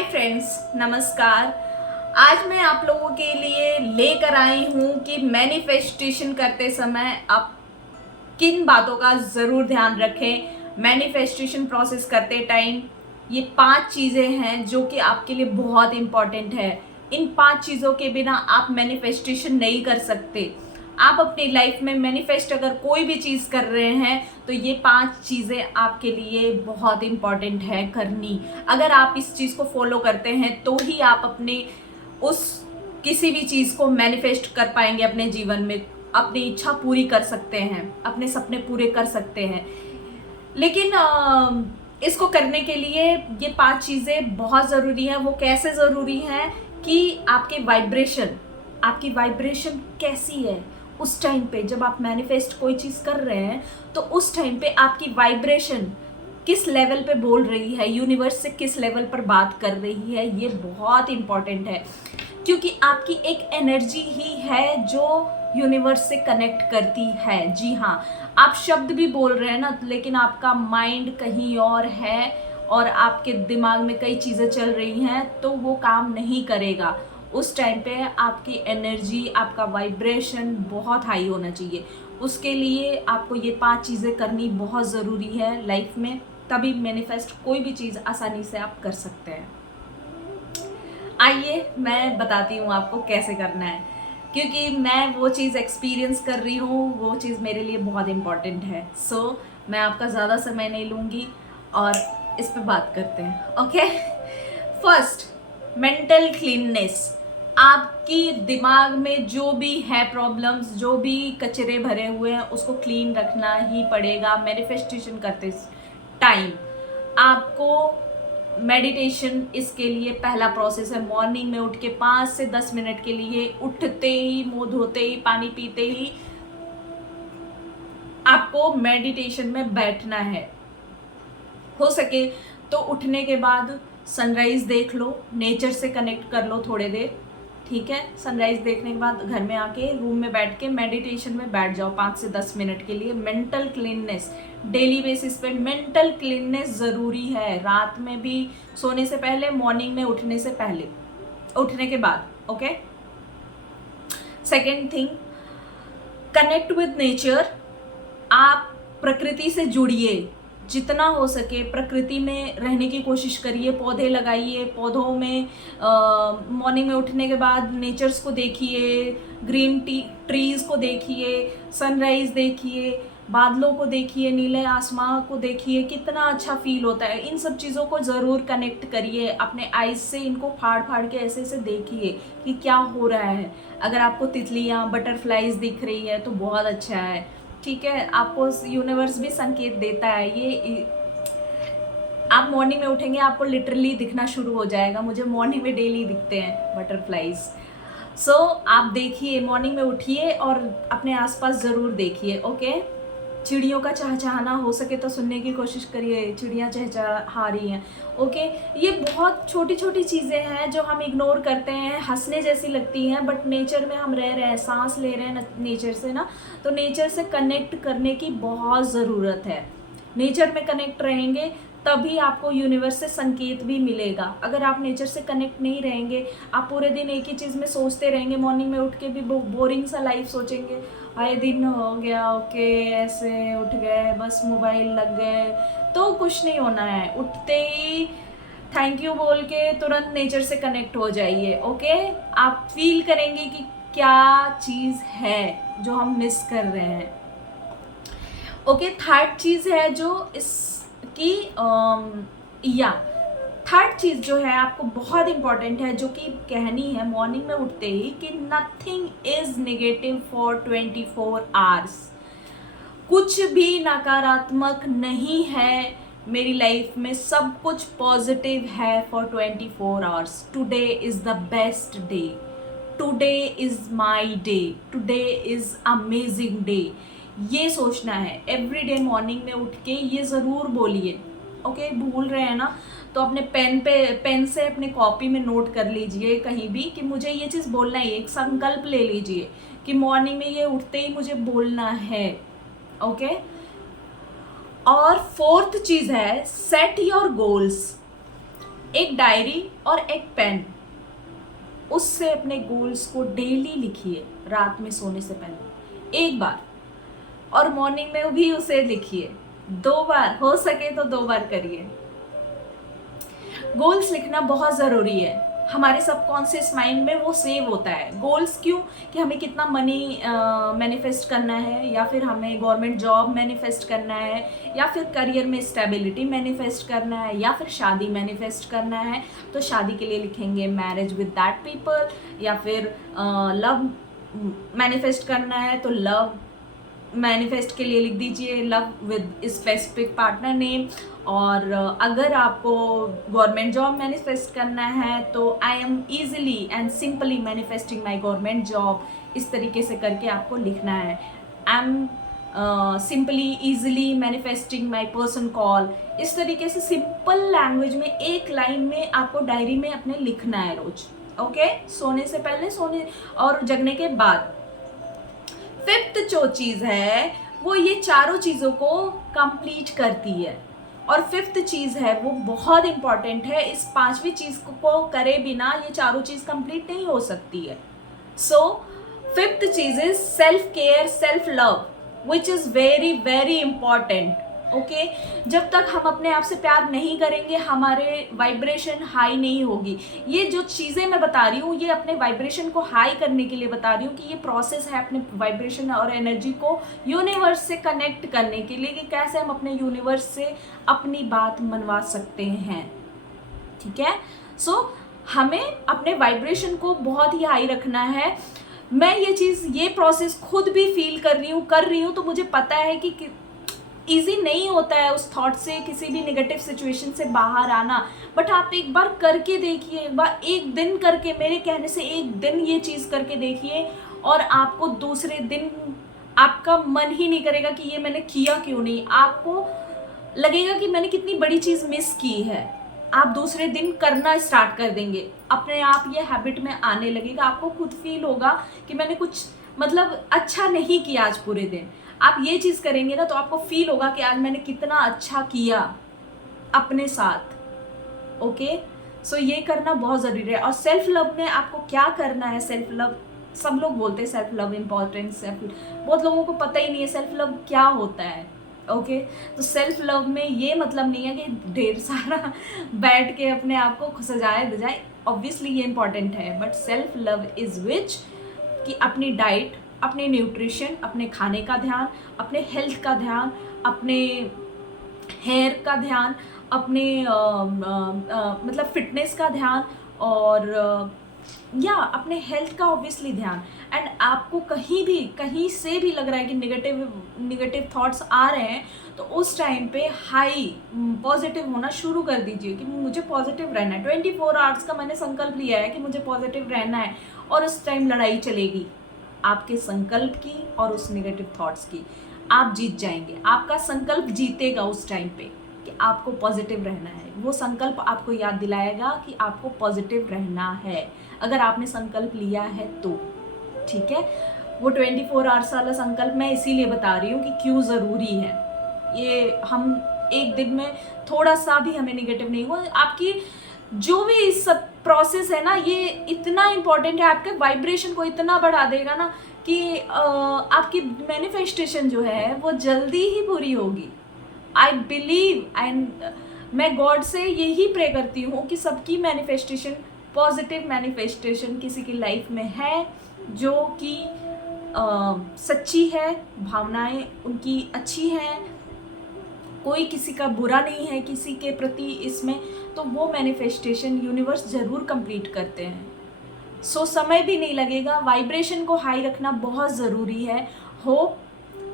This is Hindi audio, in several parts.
हाय फ्रेंड्स, नमस्कार। आज मैं आप लोगों के लिए लेकर आई हूँ कि मैनिफेस्टेशन करते समय आप किन बातों का ज़रूर ध्यान रखें। मैनिफेस्टेशन प्रोसेस करते टाइम ये 5 चीज़ें हैं जो कि आपके लिए बहुत इम्पॉर्टेंट है। इन 5 चीज़ों के बिना आप मैनिफेस्टेशन नहीं कर सकते। आप अपनी लाइफ में मैनिफेस्ट अगर कोई भी चीज़ कर रहे हैं तो ये 5 चीज़ें आपके लिए बहुत इम्पॉर्टेंट है करनी। अगर आप इस चीज़ को फॉलो करते हैं तो ही आप अपने उस किसी भी चीज़ को मैनिफेस्ट कर पाएंगे अपने जीवन में, अपनी इच्छा पूरी कर सकते हैं, अपने सपने पूरे कर सकते हैं। लेकिन इसको करने के लिए ये 5 चीज़ें बहुत ज़रूरी हैं। वो कैसे ज़रूरी हैं कि आपकी वाइब्रेशन कैसी है उस टाइम पे जब आप मैनिफेस्ट कोई चीज़ कर रहे हैं, तो उस टाइम पे आपकी वाइब्रेशन किस लेवल पे बोल रही है, यूनिवर्स से किस लेवल पर बात कर रही है, ये बहुत इम्पॉर्टेंट है। क्योंकि आपकी एक एनर्जी ही है जो यूनिवर्स से कनेक्ट करती है। जी हाँ, आप शब्द भी बोल रहे हैं ना, लेकिन आपका माइंड कहीं और है और आपके दिमाग में कई चीज़ें चल रही हैं, तो वो काम नहीं करेगा। उस टाइम पे आपकी एनर्जी, आपका वाइब्रेशन बहुत हाई होना चाहिए। उसके लिए आपको ये 5 चीज़ें करनी बहुत ज़रूरी है लाइफ में, तभी मैनिफेस्ट कोई भी चीज़ आसानी से आप कर सकते हैं। आइए मैं बताती हूँ आपको कैसे करना है, क्योंकि मैं वो चीज़ एक्सपीरियंस कर रही हूँ, वो चीज़ मेरे लिए बहुत इम्पॉर्टेंट है। मैं आपका ज़्यादा समय नहीं लूँगी और इस पे बात करते हैं। Okay, first, mental cleanness. आपकी दिमाग में जो भी है प्रॉब्लम्स, जो भी कचरे भरे हुए हैं, उसको क्लीन रखना ही पड़ेगा। मैनिफेस्टेशन करते टाइम आपको मेडिटेशन, इसके लिए पहला प्रोसेस है मॉर्निंग में उठ के 5 से 10 मिनट के लिए, उठते ही, मुंह धोते ही, पानी पीते ही आपको मेडिटेशन में बैठना है। हो सके तो उठने के बाद सनराइज देख लो, नेचर से कनेक्ट कर लो थोड़ी देर, ठीक है। सनराइज देखने के बाद घर में आके रूम में बैठ के मेडिटेशन में बैठ जाओ 5 से 10 मिनट के लिए। मेंटल क्लीननेस, डेली बेसिस पे मेंटल क्लीननेस ज़रूरी है। रात में भी सोने से पहले, मॉर्निंग में उठने से पहले, उठने के बाद। Okay, second thing, connect with nature. आप प्रकृति से जुड़िए, जितना हो सके प्रकृति में रहने की कोशिश करिए। पौधे लगाइए, पौधों में मॉर्निंग में उठने के बाद नेचर्स को देखिए, ग्रीन ट्रीज को देखिए, सनराइज देखिए, बादलों को देखिए, नीले आसमान को देखिए, कितना अच्छा फील होता है। इन सब चीज़ों को ज़रूर कनेक्ट करिए अपने आइज से, इनको फाड़ फाड़ के ऐसे ऐसे देखिए कि क्या हो रहा है। अगर आपको तितलियाँ, बटरफ्लाइज दिख रही है तो बहुत अच्छा है, ठीक है। आपको यूनिवर्स भी संकेत देता है। ये आप मॉर्निंग में उठेंगे, आपको लिटरली दिखना शुरू हो जाएगा। मुझे मॉर्निंग में डेली दिखते हैं बटरफ्लाइज। आप देखिए, मॉर्निंग में उठिए और अपने आसपास ज़रूर देखिए। ओके, चिड़ियों का चहचहाना हो सके तो सुनने की कोशिश करिए, चिड़ियाँ चहचहा रही हैं। ओके, ये बहुत छोटी छोटी चीज़ें हैं जो हम इग्नोर करते हैं, हंसने जैसी लगती हैं, बट नेचर में हम रह रहे हैं, सांस ले रहे हैं नेचर से ना, तो नेचर से कनेक्ट करने की बहुत ज़रूरत है। नेचर में कनेक्ट रहेंगे तभी आपको यूनिवर्स से संकेत भी मिलेगा। अगर आप नेचर से कनेक्ट नहीं रहेंगे, आप पूरे दिन एक ही चीज़ में सोचते रहेंगे, मॉर्निंग में उठ के भी बोरिंग सा लाइफ सोचेंगे, आए दिन हो गया, ओके ऐसे उठ गए, बस मोबाइल लग गए, तो कुछ नहीं होना है। उठते ही थैंक यू बोल के तुरंत नेचर से कनेक्ट हो जाइए। ओके, आप फील करेंगे कि क्या चीज़ है जो हम मिस कर रहे हैं। ओके, थर्ड चीज़ है जो इसकी थर्ड चीज़ जो है आपको बहुत इंपॉर्टेंट है, जो कि कहनी है मॉर्निंग में उठते ही, कि nothing is negative for 24 hours. कुछ भी नकारात्मक नहीं है मेरी लाइफ में, सब कुछ पॉजिटिव है for 24 hours. Today is the best day, today is my day, today is amazing day. ये सोचना है एवरी डे मॉर्निंग में उठ के, ये ज़रूर बोलिए। ओके, भूल रहे हैं ना, तो अपने पेन से अपने कॉपी में नोट कर लीजिए कहीं भी कि मुझे ये चीज़ बोलना है। एक संकल्प ले लीजिए कि मॉर्निंग में ये उठते ही मुझे बोलना है। ओके, और फोर्थ चीज़ है सेट योर गोल्स। एक डायरी और एक पेन, उससे अपने गोल्स को डेली लिखिए रात में सोने से पहले एक बार, और मॉर्निंग में भी उसे लिखिए 2 बार, हो सके तो 2 बार करिए। गोल्स लिखना बहुत ज़रूरी है, हमारे सबकॉन्शियस माइंड में वो सेव होता है। गोल्स क्यों? कि हमें कितना मनी मैनिफेस्ट करना है, या फिर हमें गवर्नमेंट जॉब मैनिफेस्ट करना है, या फिर करियर में स्टेबिलिटी मैनिफेस्ट करना है, या फिर शादी मैनिफेस्ट करना है। तो शादी के लिए लिखेंगे मैरिज विद दैट पीपल, या फिर लव मैनिफेस्ट करना है तो लव मैनिफेस्ट के लिए लिख दीजिए love with specific partner name. और अगर आपको गवर्नमेंट जॉब मैनिफेस्ट करना है तो I am easily and simply manifesting my government job, इस तरीके से करके आपको लिखना है। I am simply easily manifesting my person call, इस तरीके से सिंपल लैंग्वेज में एक लाइन में आपको डायरी में अपने लिखना है रोज। ओके, सोने से पहले, सोने और जगने के बाद। फिफ्थ जो चीज़ है वो ये चारों चीज़ों को कंप्लीट करती है, और फिफ्थ चीज़ है वो बहुत इंपॉर्टेंट है। इस पांचवी चीज़ को करे बिना ये चारों चीज़ कंप्लीट नहीं हो सकती है। So fifth cheese is self care, self love, which is very very important. Okay, जब तक हम अपने आप से प्यार नहीं करेंगे हमारे वाइब्रेशन हाई नहीं होगी। ये जो चीज़ें मैं बता रही हूँ ये अपने वाइब्रेशन को हाई करने के लिए बता रही हूँ कि ये प्रोसेस है अपने वाइब्रेशन और एनर्जी को यूनिवर्स से कनेक्ट करने के लिए, कि कैसे हम अपने यूनिवर्स से अपनी बात मनवा सकते हैं। ठीक है, सो हमें अपने वाइब्रेशन को बहुत ही हाई रखना है। मैं ये प्रोसेस खुद भी फील कर रही हूँ, तो मुझे पता है कि ईजी नहीं होता है उस थॉट से, किसी भी नेगेटिव सिचुएशन से बाहर आना। बट आप एक बार करके देखिए, एक बार एक दिन करके, मेरे कहने से एक दिन ये चीज़ करके देखिए, और आपको दूसरे दिन आपका मन ही नहीं करेगा कि ये मैंने किया क्यों नहीं। आपको लगेगा कि मैंने कितनी बड़ी चीज़ मिस की है। आप दूसरे दिन करना स्टार्ट कर देंगे, अपने आप ये हैबिट में आने लगेगा। आपको खुद फील होगा कि मैंने कुछ मतलब अच्छा नहीं किया आज पूरे दिन। आप ये चीज़ करेंगे ना तो आपको फील होगा कि आज मैंने कितना अच्छा किया अपने साथ। ओके, सो ये करना बहुत ज़रूरी है। और सेल्फ लव में आपको क्या करना है? सेल्फ लव, सब लोग बोलते हैं सेल्फ लव इम्पॉर्टेंट, बहुत लोगों को पता ही नहीं है सेल्फ लव क्या होता है। ओके, तो सेल्फ लव में ये मतलब नहीं है कि ढेर सारा बैठ के अपने आप को सजाए दजाए, ऑब्वियसली ये इंपॉर्टेंट है, but self love is which कि अपनी डाइट, अपने न्यूट्रिशन, अपने खाने का ध्यान, अपने हेल्थ का ध्यान, अपने हेयर का ध्यान, अपने मतलब फिटनेस का ध्यान, और या अपने हेल्थ का ऑब्वियसली ध्यान। एंड आपको कहीं से भी लग रहा है कि निगेटिव थॉट्स आ रहे हैं, तो उस टाइम पे हाई पॉजिटिव होना शुरू कर दीजिए कि मुझे पॉजिटिव रहना है। 24 आवर्स का मैंने संकल्प लिया है कि मुझे पॉजिटिव रहना है, और उस टाइम लड़ाई चलेगी आपके संकल्प की और उस नेगेटिव थॉट्स की। आप जीत जाएंगे, आपका संकल्प जीतेगा उस टाइम पे कि आपको पॉजिटिव रहना है। वो संकल्प आपको याद दिलाएगा कि आपको पॉजिटिव रहना है, अगर आपने संकल्प लिया है तो। ठीक है, वो 24 आवर्स वाला संकल्प मैं इसीलिए बता रही हूँ कि क्यों ज़रूरी है। ये हम एक दिन में थोड़ा सा भी हमें नेगेटिव नहीं हुआ, आपकी जो भी इस सब प्रोसेस है ना, ये इतना इम्पॉर्टेंट है, आपके वाइब्रेशन को इतना बढ़ा देगा ना कि आपकी मैनिफेस्टेशन जो है वो जल्दी ही पूरी होगी। आई बिलीव, एंड मैं गॉड से यही प्रे करती हूँ कि सबकी मैनिफेस्टेशन, पॉजिटिव मैनिफेस्टेशन किसी की लाइफ में है जो कि सच्ची है, भावनाएं उनकी अच्छी हैं, कोई किसी का बुरा नहीं है किसी के प्रति इसमें, तो वो मैनिफेस्टेशन यूनिवर्स ज़रूर कंप्लीट करते हैं। सो समय भी नहीं लगेगा, वाइब्रेशन को हाई रखना बहुत ज़रूरी है। होप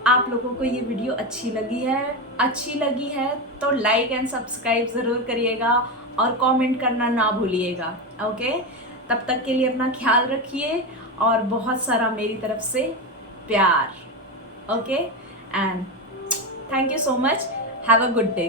आप लोगों को ये वीडियो अच्छी लगी है तो लाइक एंड सब्सक्राइब ज़रूर करिएगा, और कमेंट करना ना भूलिएगा। ओके, तब तक के लिए अपना ख्याल रखिए, और बहुत सारा मेरी तरफ से प्यार। Okay, and thank you so much, have a good day.